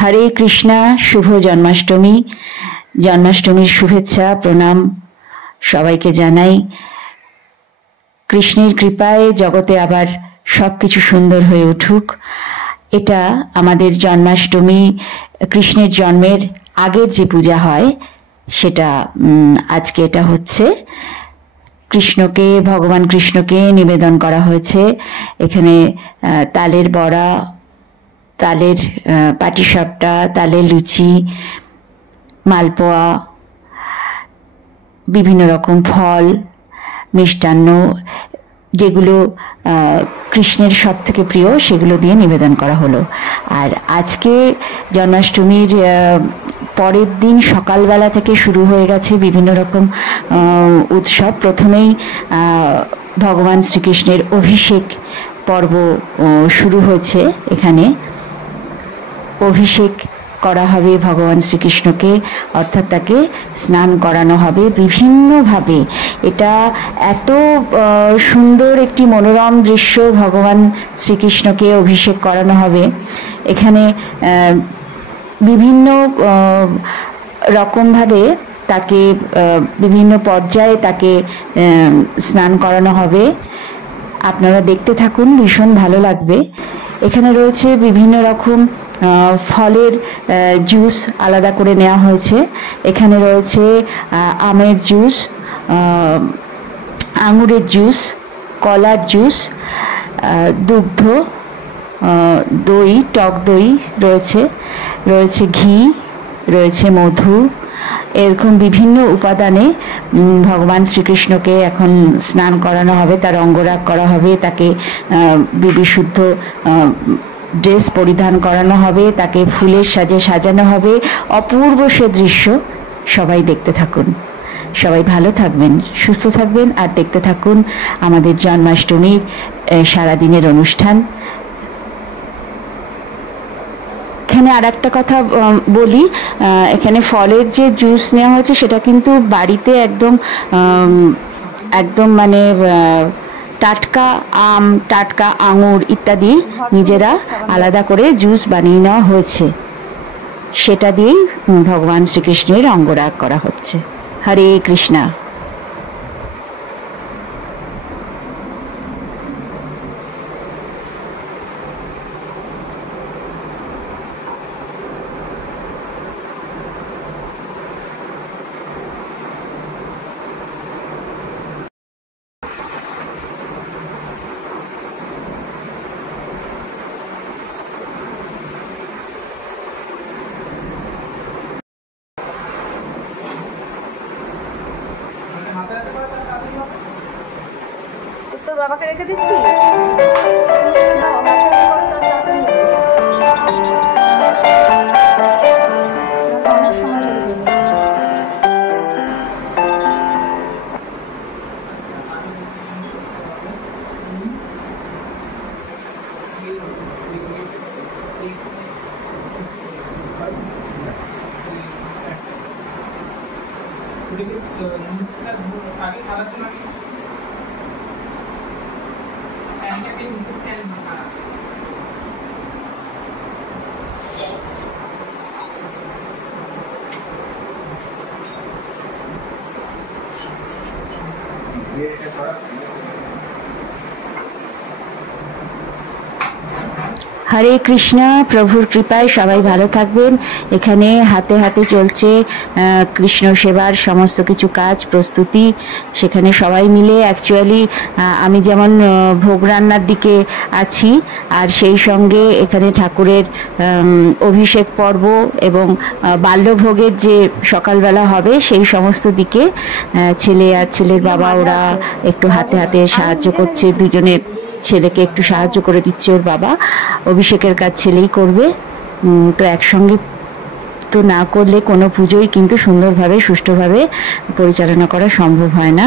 হরে কৃষ্ণা। শুভ জন্মাষ্টমী। জন্মাষ্টমীর শুভেচ্ছা প্রণাম সবাইকে জানাই। কৃষ্ণের কৃপায় জগতে আবার সবকিছু সুন্দর হয়ে উঠুক। এটা আমাদের জন্মাষ্টমী, কৃষ্ণের জন্মের আগের যে পূজা হয় সেটা আজকে এটা হচ্ছে। কৃষ্ণকে, ভগবান কৃষ্ণকে নিবেদন করা হয়েছে। এখানে তালের বড়া, তালের পাটিসাপটা, তালের লুচি, মালপোয়া, বিভিন্ন রকম ফল, মিষ্টান্ন, যেগুলো কৃষ্ণের সব থেকে প্রিয় সেগুলো দিয়ে নিবেদন করা হলো। আর আজকে জন্মাষ্টমীর পরের দিন সকালবেলা থেকে শুরু হয়ে গেছে বিভিন্ন রকম উৎসব। প্রথমেই ভগবান শ্রীকৃষ্ণের অভিষেক পর্ব শুরু হয়েছে। এখানে অভিষেক করা হবে ভগবান শ্রীকৃষ্ণকে, অর্থাৎ তাকে স্নান করানো হবে বিভিন্নভাবে। এটা এত সুন্দর একটি মনোরম দৃশ্য, ভগবান শ্রীকৃষ্ণকে অভিষেক করানো হবে। এখানে বিভিন্ন রকমভাবে তাকে, বিভিন্ন পর্যায়ে তাকে স্নান করানো হবে। আপনারা দেখতে থাকুন, ভীষণ ভালো লাগবে। এখানে রয়েছে বিভিন্ন রকম ফলের জুস আলাদা করে নেওয়া হয়েছে। এখানে রয়েছে আমের জুস, আঙুরের জুস, কলার জুস, দুগ্ধ, দই, টক দই রয়েছে, রয়েছে ঘি, রয়েছে মধু। এরকম বিভিন্ন উপাদানে ভগবান শ্রীকৃষ্ণকে এখন স্নান করানো হবে, তার অঙ্গরাগ করা হবে, তাকে বিশুদ্ধ ড্রেস পরিধান করানো হবে, তাকে ফুলের সাজে সাজানো হবে। অপূর্ব সে দৃশ্য। সবাই দেখতে থাকুন। সবাই ভালো থাকবেন, সুস্থ থাকবেন, আর দেখতে থাকুন আমাদের জন্মাষ্টমীর সারাদিনের অনুষ্ঠান। এখানে আর একটা কথা বলি, এখানে ফলের যে জুস নেওয়া হয়েছে সেটা কিন্তু বাড়িতে একদম একদম মানে টাটকা আম, টাটকা আঙুর ইত্যাদি নিজেরা আলাদা করে জুস বানিয়ে নেওয়া হয়েছে। সেটা দিয়েই ভগবান শ্রীকৃষ্ণের অঙ্গরাগ করা হচ্ছে। হরে কৃষ্ণা। তোর বাবাকে রেখে দিচ্ছি। অনেক সময় লেগে যাবে। आगे खाना तो ना स्टैंड के नीचे स्टैंड रखा ये थोड़ा হরে কৃষ্ণা। প্রভুর কৃপায় সবাই ভালো থাকবেন। এখানে হাতে হাতে চলছে কৃষ্ণ সেবার সমস্ত কিছু কাজ, প্রস্তুতি। সেখানে সবাই মিলে অ্যাকচুয়ালি আমি যেমন ভোগ রান্নার দিকে আছি, আর সেই সঙ্গে এখানে ঠাকুরের অভিষেক পর্ব এবং বাল্যভোগের যে সকালবেলা হবে সেই সমস্ত দিকে ছেলে আর ছেলের বাবা ওরা একটু হাতে হাতে সাহায্য করছে। দুজনে ছেলেকে একটু সাহায্য করে দিচ্ছে ওর বাবা। অভিষেকের কাজ ছেলেই করবে। তো একসঙ্গে তো না করলে কোনো পুজোই কিন্তু সুন্দরভাবে, সুষ্ঠুভাবে পরিচালনা করা সম্ভব হয় না।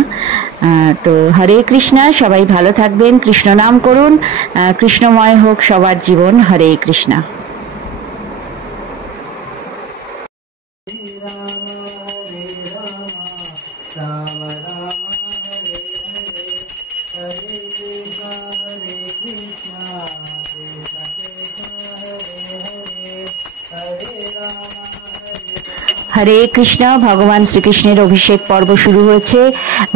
তো হরে কৃষ্ণা। সবাই ভালো থাকবেন, কৃষ্ণ নাম করুন, কৃষ্ণময় হোক সবার জীবন। হরে কৃষ্ণা। Hare হরে কৃষ্ণ। ভগবান শ্রীকৃষ্ণের অভিষেক পর্ব শুরু হয়েছে।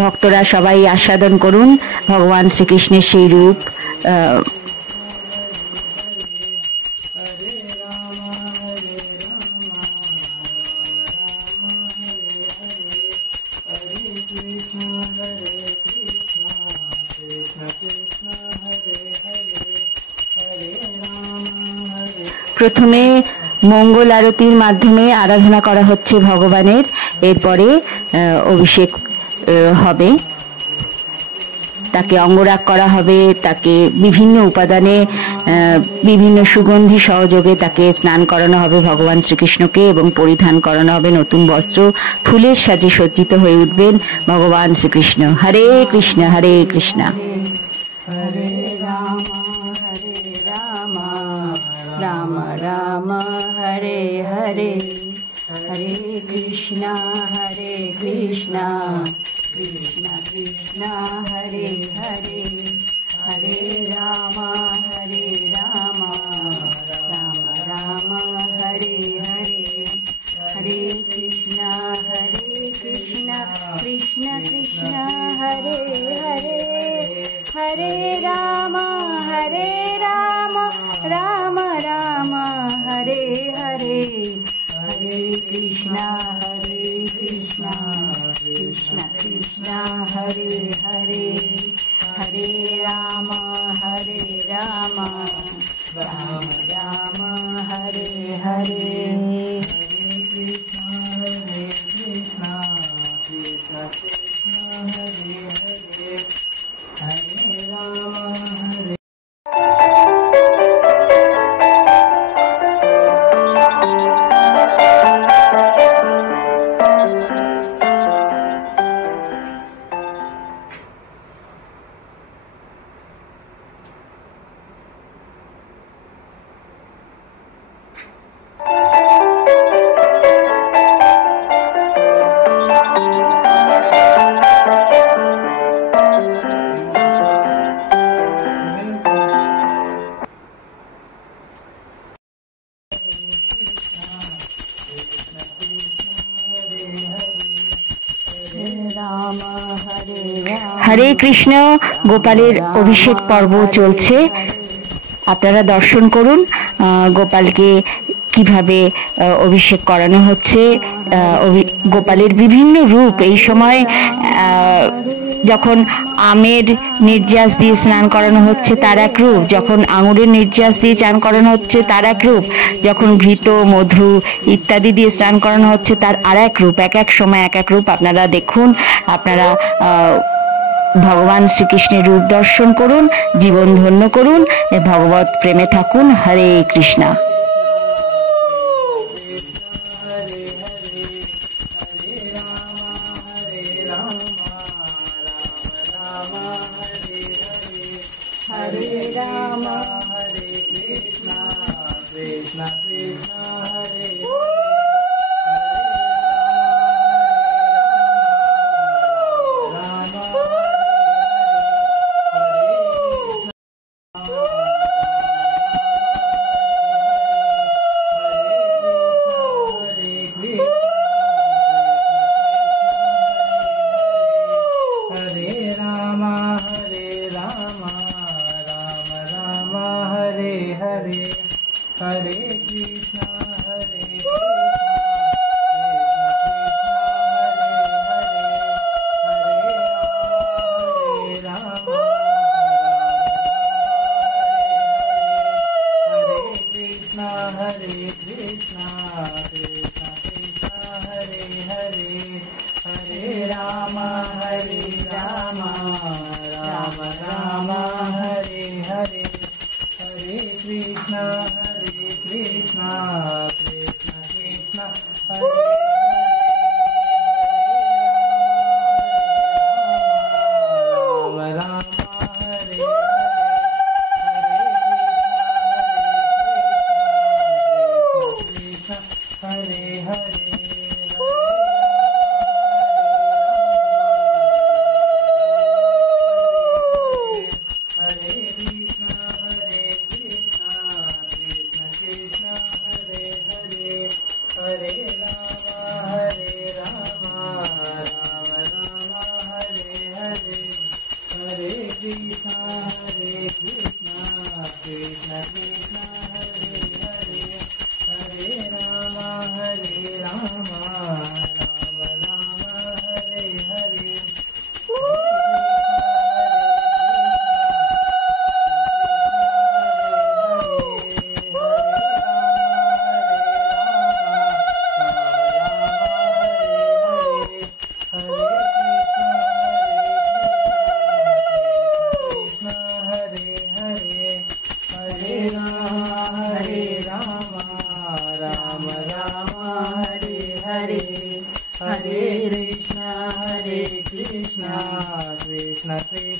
ভক্তরা সবাই আস্বাদন করুন ভগবান শ্রীকৃষ্ণের সেই রূপ। প্রথমে মঙ্গল আরতির মাধ্যমে আরাধনা করা হচ্ছে ভগবানের, এরপরে অভিষেক হবে। তাকে অঙ্গরাগ করা হবে, তাকে বিভিন্ন উপাদানে বিভিন্ন সুগন্ধি সহযোগে তাকে স্নান করানো হবে ভগবান শ্রীকৃষ্ণকে, এবং পরিধান করানো হবে নতুন বস্ত্র। ফুলের সাজে সজ্জিত হয়ে উঠবেন ভগবান শ্রীকৃষ্ণ। হরে কৃষ্ণ হরে কৃষ্ণ। হরে রাম রাম রাম হরে হরে, হরে কৃষ্ণ কৃষ্ণ কৃষ্ণ হরে হরে, হরে রাম রাম রাম হরে হরে, হরে কৃষ্ণ কৃষ্ণ কৃষ্ণ হরে হরে, হরে রাম রাম রাম হরে হরে, হরে কৃষ্ণ কৃষ্ণ কৃষ্ণ হরে হরে, হরে রাম রাম রাম হরে হরে। হরে কৃষ্ণ। গোপালের অভিষেক পর্ব চলছে, আপনারা দর্শন করুন গোপালকে কিভাবে অভিষেক করানো হচ্ছে। গোপালের বিভিন্ন রূপ এই সময়, যখন আমের নির্যাস দিয়ে স্নান করানো হচ্ছে তার এক রূপ, যখন আঙুরের নির্যাস দিয়ে চান করানো হচ্ছে তার এক রূপ, যখন ঘৃত মধু ইত্যাদি দিয়ে স্নান করানো হচ্ছে তার আর এক রূপ। এক এক সময় এক এক রূপ আপনারা দেখুন, আপনারা ভগবান শ্রীকৃষ্ণের রূপ দর্শন করুন, জীবন ধন্য করুন, ভগবত প্রেমে থাকুন। হরে কৃষ্ণ। হরে রাম হরে কৃষ্ণ কৃষ্ণ কৃষ্ণ হরে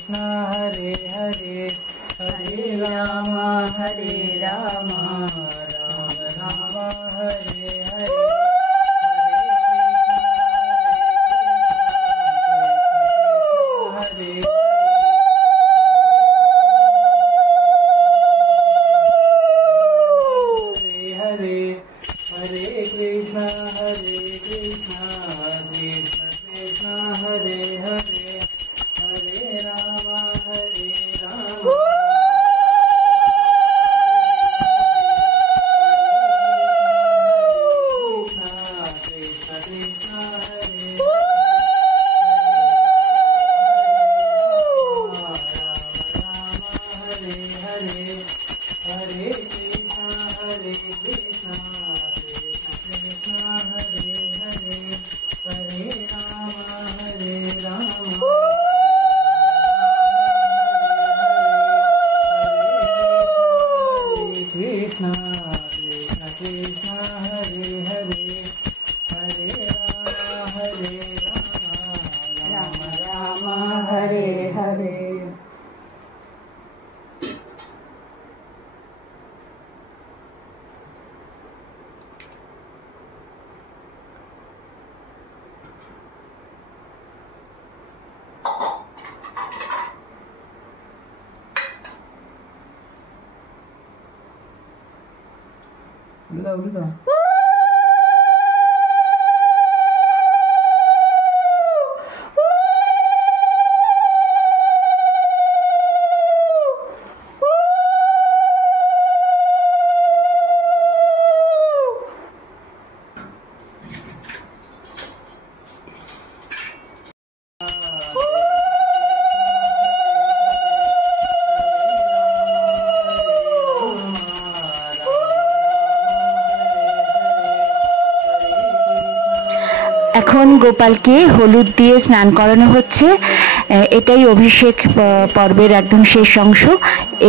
Krishna Hare Hare Hare Rama Hare Rama Rama Rama Hare Hare এখন গোপালকে হলুদ দিয়ে স্নান করানো হচ্ছে। এটাই অভিষেক পর্বের একদম শেষ অংশ।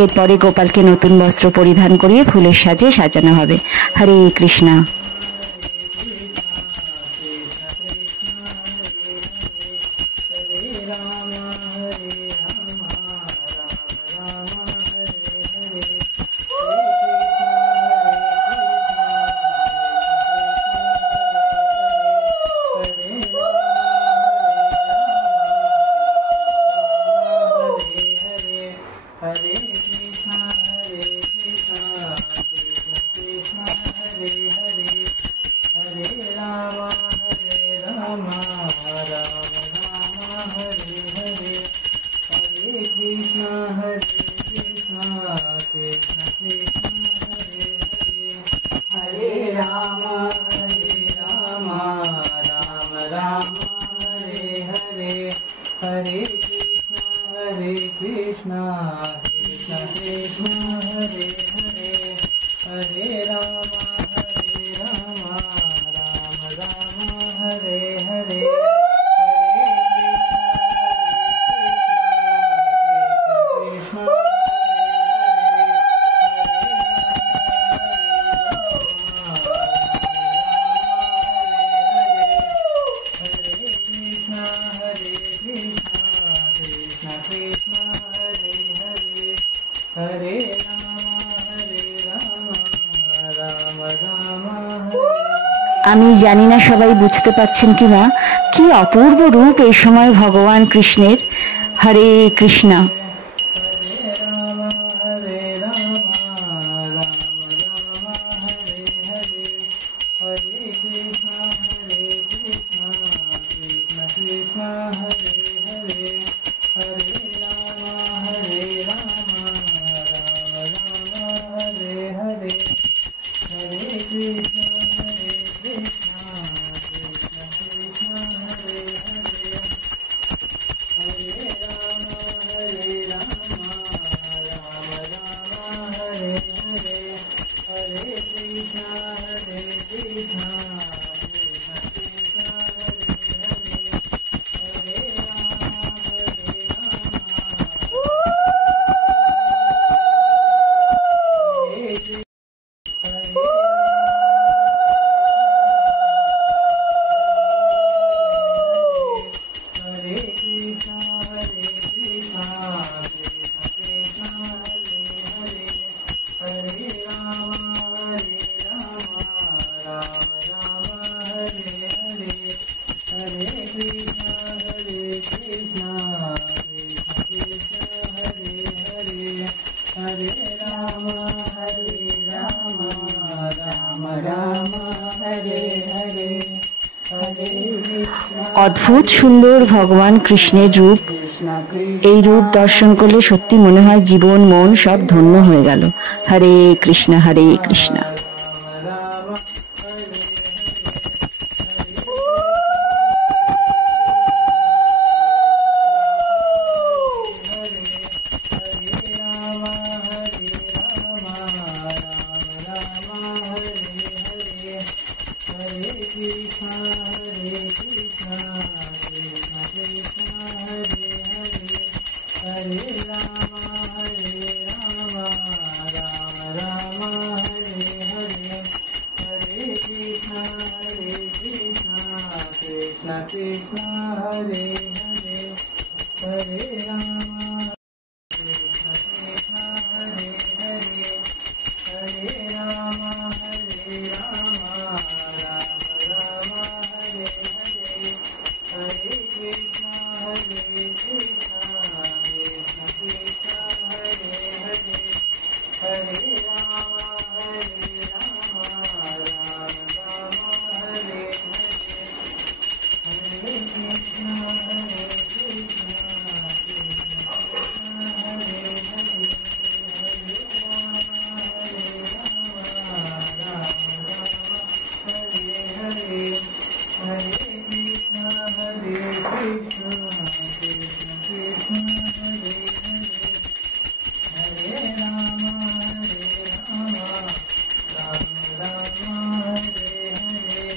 এরপরে গোপালকে নতুন বস্ত্র পরিধান করিয়ে ফুলের সাজে সাজানো হবে। হরে কৃষ্ণ। আমি জানি না সবাই বুঝতে পারছেন কিনা, কি অপূর্ব রূপ এই সময় ভগবান কৃষ্ণের। হরে কৃষ্ণ। অদ্ভুত সুন্দর ভগবান কৃষ্ণের রূপ। कृष्ण कृष्ण এই রূপ দর্শন করলে সত্যি মনে হয় জীবন মন সব ধন্য হয়ে গেল। হরে কৃষ্ণ হরে কৃষ্ণ। राम राम हरे हरे कृष्ण हरे हरे हरे राम कृष्ण कृष्ण हरे हरे हरे राम राम राम हरे हरे हरे कृष्ण कृष्ण कृष्ण हरे हरे हरे राम राम राम हरे हरे हरे कृष्ण कृष्ण कृष्ण हरे हरे हरे राम हरे हरे हरे कृष्ण कृष्ण कृष्ण हरे हरे हरे राम राम राम हरे हरे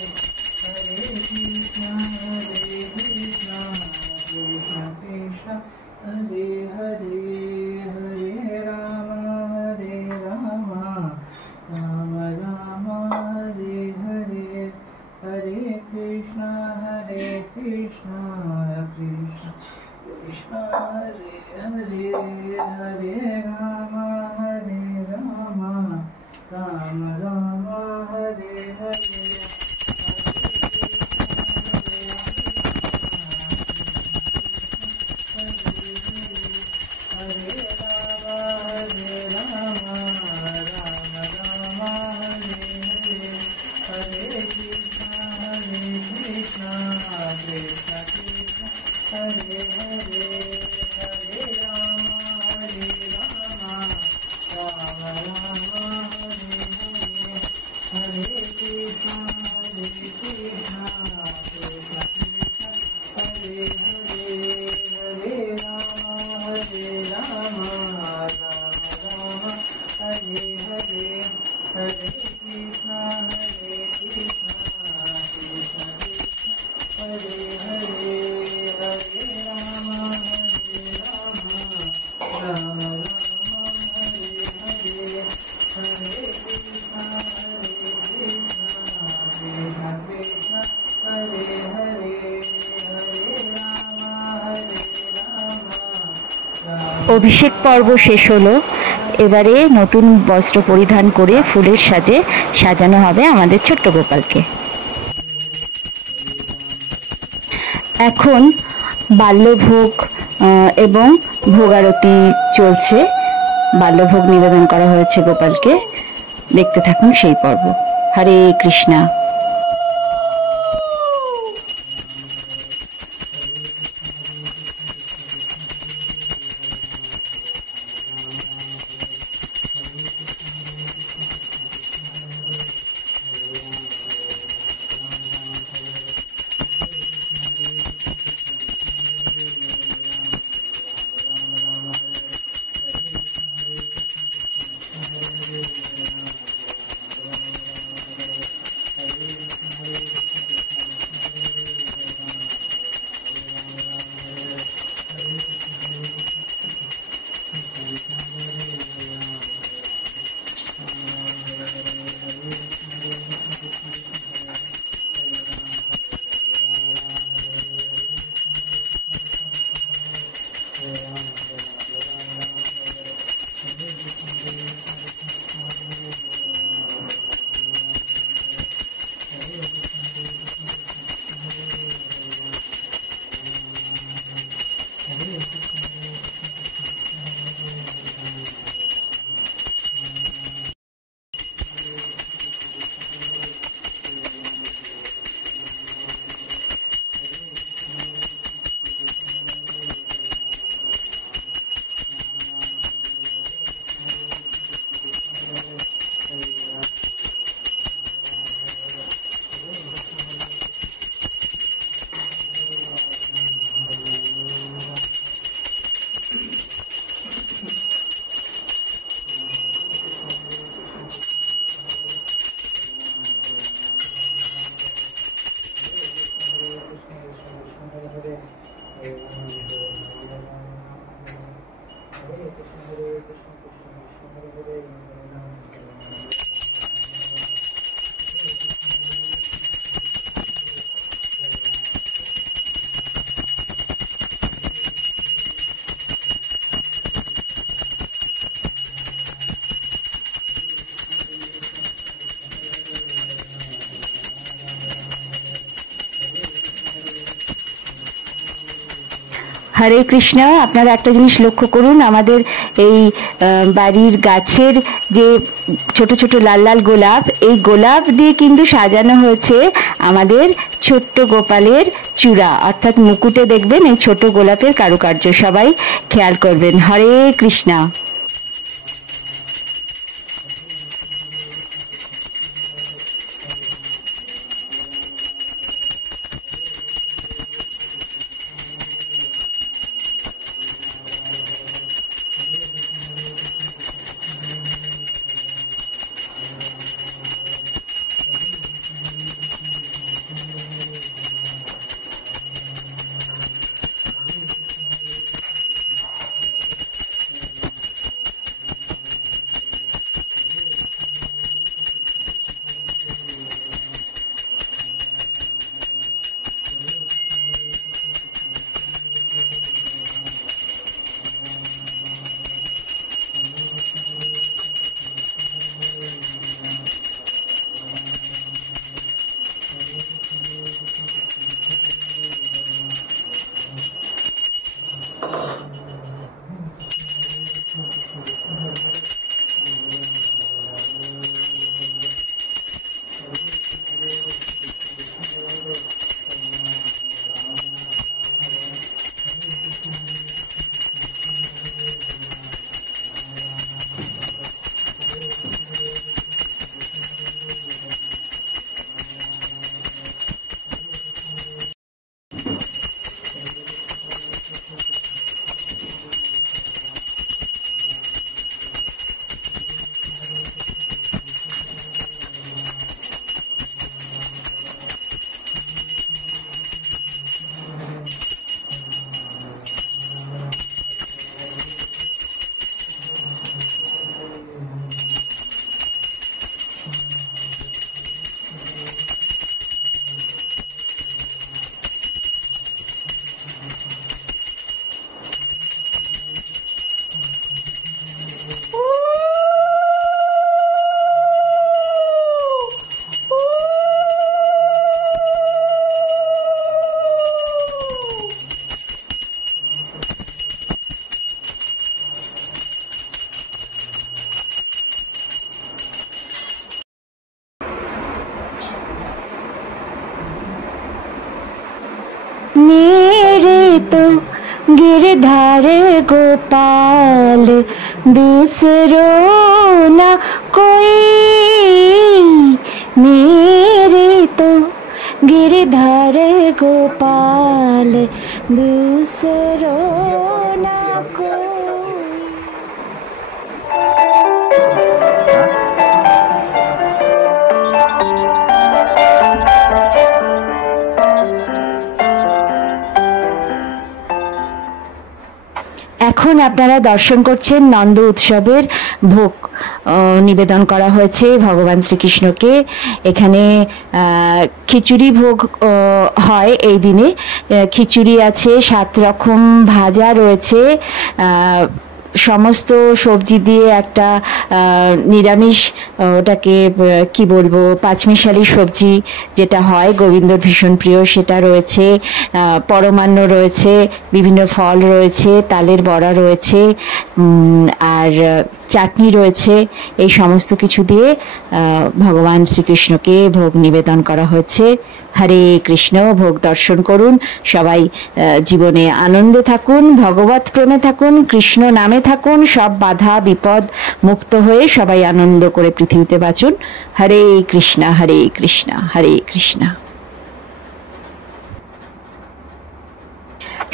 हरे कृष्ण कृष्ण कृष्ण हरे हरे हरे राम राम राम हरे हरे हरे कृष्ण कृष्ण कृष्ण हरे हरे हरे राम राम राम हरे हरे हरे राम राम राम हरे हरे हरे कृष्ण कृष्ण कृष्ण हरे हरे हरे राम राम राम हरे हरे हरे कृष्ण कृष्ण हरे हरे हरे राम राम राम हरे हरे हरे कृष्ण कृष्ण हरे हरे हरे राम राम राम हरे हरे हरे कृष्ण कृष्ण कृष्ण हरे हरे हरे राम অভিষেক পর্ব শেষ হলো। এবারে নতুন বস্ত্র পরিধান করে ফুলের সাজে সাজানো হবে আমাদের ছোট্ট গোপালকে। এখন বাল্যভোগ এবং ভোগারতি চলছে। বাল্যভোগ নিবেদন করা হয়েছে গোপালকে। দেখতে থাকুন সেই পর্ব। হরে কৃষ্ণা। हरे হরে কৃষ্ণ। আপনারা একটা জিনিস লক্ষ্য করুন, আমাদের এই বাড়ির গাছের যে ছোট ছোট লাল লাল গোলাপ, এই গোলাপ দিয়ে কিন্তু সাজানো হয়েছে আমাদের ছোট্ট গোপালের চূড়া, অর্থাৎ মুকুটে দেখবেন এই ছোট গোলাপের কারুকার্য। সবাই খেয়াল করবেন। হরে কৃষ্ণ। मेरे तो गिरधर गोपाल दूसरों न कोई, मेरे तो गिरधर गोपाल दूसरों न कोई। এখন আপনারা দর্শন করছেন নন্দ উৎসবের ভোগ নিবেদন করা হয়েছে ভগবান শ্রীকৃষ্ণকে। এখানে খিচুড়ি ভোগ হয় এই দিনে। খিচুড়ি আছে, 7 রকম ভাজা রয়েছে, সমস্ত সবজি দিয়ে একটা নিরামিষ, ওটাকে কি বলবো, পাঁচমিশালি সবজি যেটা হয় গোবিন্দর ভীষণ প্রিয়, সেটা রয়েছে, পরমান্ন রয়েছে, বিভিন্ন ফল রয়েছে, তালের বড়া রয়েছে, আর চাটনি রয়েছে। এই সমস্ত কিছু দিয়ে ভগবান শ্রীকৃষ্ণকে ভোগ নিবেদন করা হয়েছে। হরে কৃষ্ণ। ভোগ দর্শন করুন, সবাই জীবনে আনন্দে থাকুন, ভগবত প্রেমে থাকুন, কৃষ্ণ নামে থাকুন, সব বাধা বিপদ মুক্ত হয়ে সবাই আনন্দ করে পৃথিবীতে বাঁচুন। হরে কৃষ্ণ হরে কৃষ্ণ হরে কৃষ্ণ।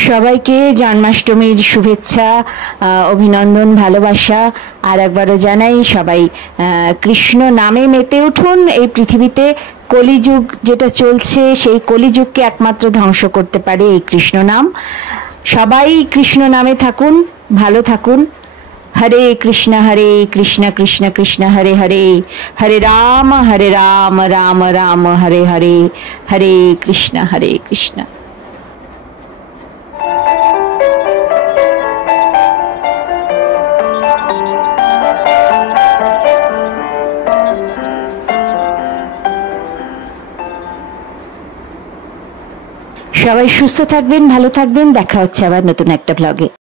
সবাইকে জন্মাষ্টমীর শুভেচ্ছা, অভিনন্দন, ভালোবাসা আর একবারও জানাই। সবাই কৃষ্ণ নামে মেতে উঠুন। এই পৃথিবীতে কলিযুগ যেটা চলছে, সেই কলিযুগকে একমাত্র ধ্বংস করতে পারে এই কৃষ্ণ নাম। সবাই কৃষ্ণ নামে থাকুন, ভালো থাকুন। হরে কৃষ্ণ কৃষ্ণ কৃষ্ণ হরে হরে, হরে রাম রাম রাম হরে হরে, হরে কৃষ্ণ কৃষ্ণ। সবাই সুস্থ থাকবেন, ভালো থাকবেন, দেখা হচ্ছে আবার নতুন একটা ব্লগে।